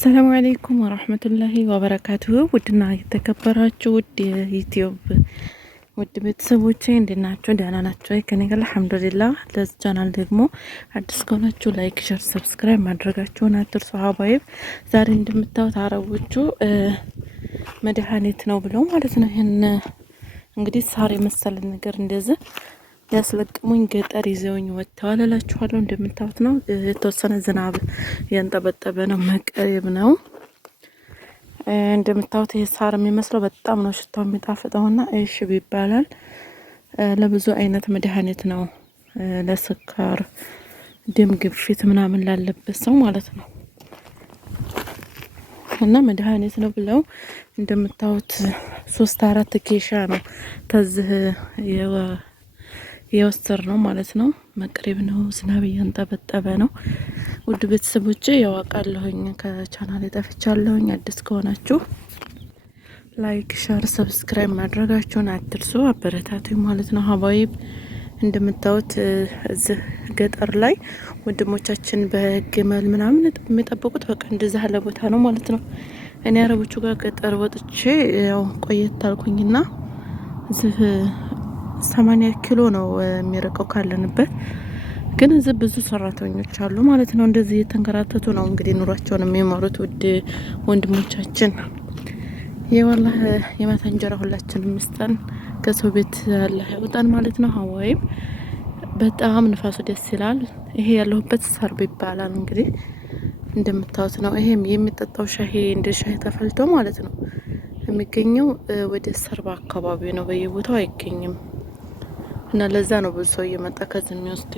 ሰላም አለይኩም ወራህመቱላሂ ወበረካቱሁ። ውድና የተከበራችሁ ውድ ዩቲዩብ ውድ ቤተሰቦቼ እንዴት ናችሁ? ደህና ናችሁ? ከኔ ጋር አልሐምዱሊላህ። ለዚህ ቻናል ደግሞ አዲስ ከሆናችሁ ላይክ፣ ሼር፣ ሰብስክራይብ ማድረጋችሁን አትርሱ። ሀባይብ ዛሬ እንደምታዩት አረቦቹ መድኃኒት ነው ብለው ማለት ነው ይሄን እንግዲህ ሳር የመሰለ ነገር እንደዚህ ያስለቅሙኝ ገጠር ይዘውኝ ወጥተዋል እላችኋለሁ። እንደምታዩት ነው የተወሰነ ዝናብ ያንጠበጠበ ነው፣ መቀየብ ነው። እንደምታዩት ይሄ ሳር የሚመስለው በጣም ነው ሽታው የሚጣፍጠውና እሽብ ይባላል። ለብዙ አይነት መድኃኒት ነው፣ ለስኳር፣ ደም ግፊት ምናምን ላለበት ሰው ማለት ነው። እና መድኃኒት ነው ብለው እንደምታዩት 3-4 ኬሻ ነው ተዝህ የወሰር ነው ማለት ነው። መቅረብ ነው፣ ዝናብ እያንጠበጠበ ነው። ውድ ቤተሰቦቼ ያዋቃለሁኝ ከቻናል ጠፍቻለሁኝ። አዲስ ከሆናችሁ ላይክ፣ ሼር፣ ሰብስክራይብ ማድረጋችሁን አትርሱ። አበረታቱኝ ማለት ነው። ሀባይብ እንደምታዩት እዚህ ገጠር ላይ ወንድሞቻችን በግመል ምናምን የሚጠብቁት በቃ እንደዛ ያለ ቦታ ነው ማለት ነው። እኔ አረቦቹ ጋር ገጠር ወጥቼ ያው ቆየት አልኩኝና እዚህ 80 ኪሎ ነው የሚርቀው ካለንበት። ግን እዚህ ብዙ ሰራተኞች አሉ ማለት ነው። እንደዚህ እየተንከራተቱ ነው እንግዲህ ኑሯቸውን የሚመሩት ውድ ወንድሞቻችን። የዋላህ የማታ እንጀራ ሁላችንም ምስጠን ከሰው ቤት አላህ ያውጣን ማለት ነው። ሀዋይም በጣም ንፋሱ ደስ ይላል። ይሄ ያለሁበት ሰርብ ይባላል እንግዲህ እንደምታዩት ነው። ይሄም የሚጠጣው ሻሂ እንደ ሻሂ ተፈልቶ ማለት ነው የሚገኘው ወደ ሰርባ አካባቢ ነው፣ በየቦታው አይገኝም። እና ለዛ ነው ብዙ ሰው እየመጣ ከዚህ የሚወስድ።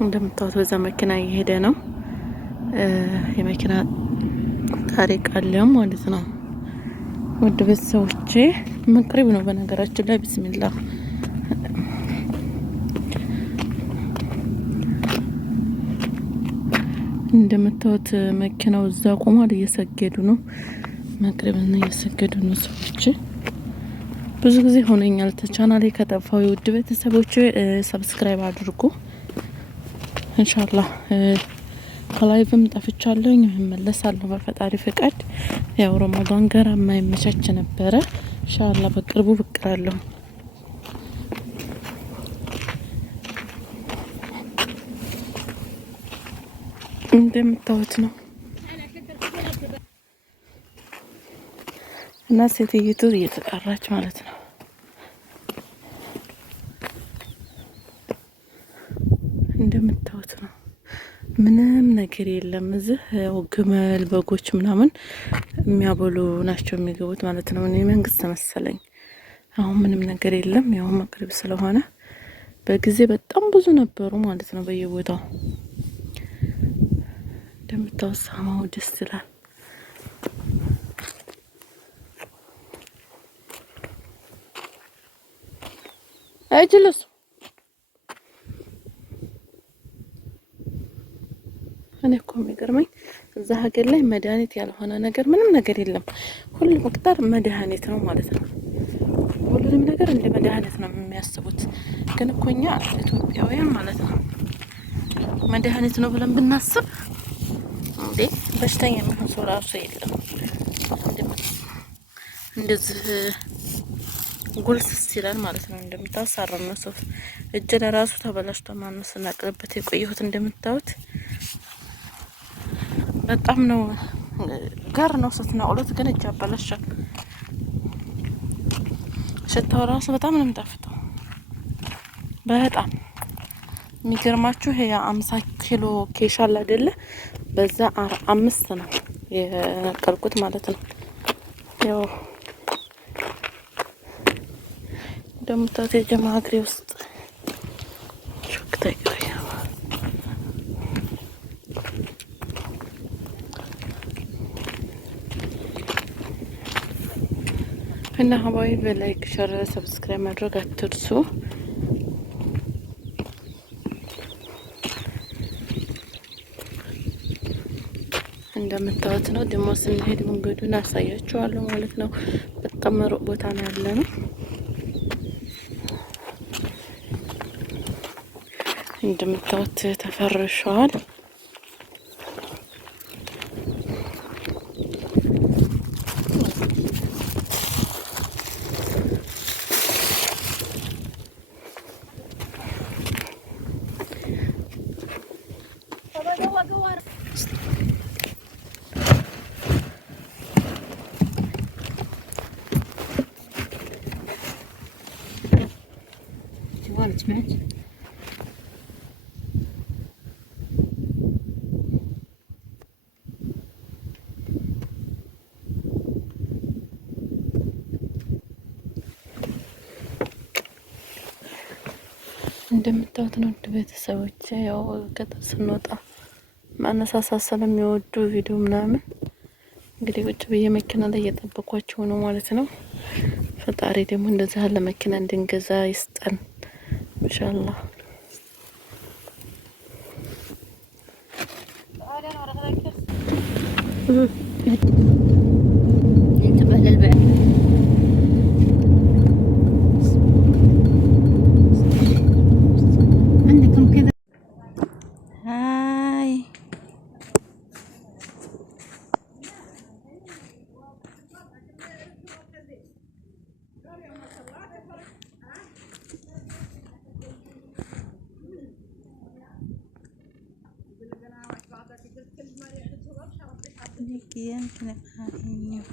እንደምታዩት በዛ መኪና እየሄደ ነው። የመኪና ታሪክ አለ ማለት ነው። ውድ ቤተሰቦቼ መቅሪብ ነው በነገራችን ላይ። ቢስሚላህ እንደምታዩት መኪናው እዛ ቆሟል። እየሰገዱ ነው፣ መቅሪብን እየሰገዱ ነው ሰዎች። ብዙ ጊዜ ሆነኛል ቻናሌ ከጠፋው። ውድ ቤተሰቦቼ ሰብስክራይብ አድርጉ። ኢንሻአላህ ከላይቭም ጠፍቻለሁኝ፣ እመለሳለሁ በፈጣሪ ፍቃድ። ያው ረመዳን ጋር የማይመቻች ነበረ። ኢንሻአላህ በቅርቡ ብቅ እላለሁ። እንደምታዩት ነው። እና ሴትይቱ እየተጣራች ማለት ነው። እንደምታዩት ነው። ምንም ነገር የለም እዚህ። ያው ግመል፣ በጎች ምናምን የሚያበሉ ናቸው የሚገቡት ማለት ነው። እኔ መንግስት መሰለኝ። አሁን ምንም ነገር የለም። ያው መቅሪብ ስለሆነ በጊዜ በጣም ብዙ ነበሩ ማለት ነው በየቦታው። እንደምታዩት ሰማው ደስ ይላል። እጅልስ እኔ እኮ የሚገርመኝ እዛ ሀገር ላይ መድኃኒት ያልሆነ ነገር ምንም ነገር የለም። ሁሉ መቅጠር መድኃኒት ነው ማለት ነው። ሁሉንም ነገር እንደ መድኃኒት ነው የሚያስቡት። ግን እኮ እኛ ኢትዮጵያውያን ማለት ነው መድኃኒት ነው ብለን ብናስብ እንዴ በሽተኛ የሚሆን ሰው ራሱ የለም። እንደዚህ ጉልስ ይላል ማለት ነው። እንደምታዩት ሳረም ነው ሶፍ እጅ ለራሱ ተበላሽቶ ማነው ስናቅርበት የቆየሁት። እንደምታዩት በጣም ነው ጋር ነው ስትናውሉት፣ ግን እጅ አበላሻል። ሽታው ራሱ በጣም ነው የሚጣፍጠው። በጣም የሚገርማችሁ ይሄ 50 ኪሎ ኬሻ አለ አይደለ? በዛ 5 ነው የነቀልኩት ማለት ነው። ያው እንደምታዩት የጀማ እግሬ ውስጥ ሾክታ ይገኛል። እና ሀባይ በላይክ ሸር ሰብስክራይብ ማድረግ አትርሱ። እንደምታዩት ነው። ደግሞ ስንሄድ መንገዱን አሳያችኋለሁ ማለት ነው። በጣም ሩቅ ቦታ ነው ያለነው። እንደምታዩት ተፈርሸዋል። እንደምታዩት ነው ውድ ቤተሰቦች፣ ያው ገጠር ስንወጣ ማነሳሳት ስለሚወዱ ቪዲዮ ምናምን እንግዲህ ቁጭ ብዬ መኪና ላይ እየጠበኳቸው ነው ማለት ነው። ፈጣሪ ደግሞ እንደዛ ያለ መኪና እንድንገዛ ይስጠን ኢንሻአላህ። Demikian kenapa ini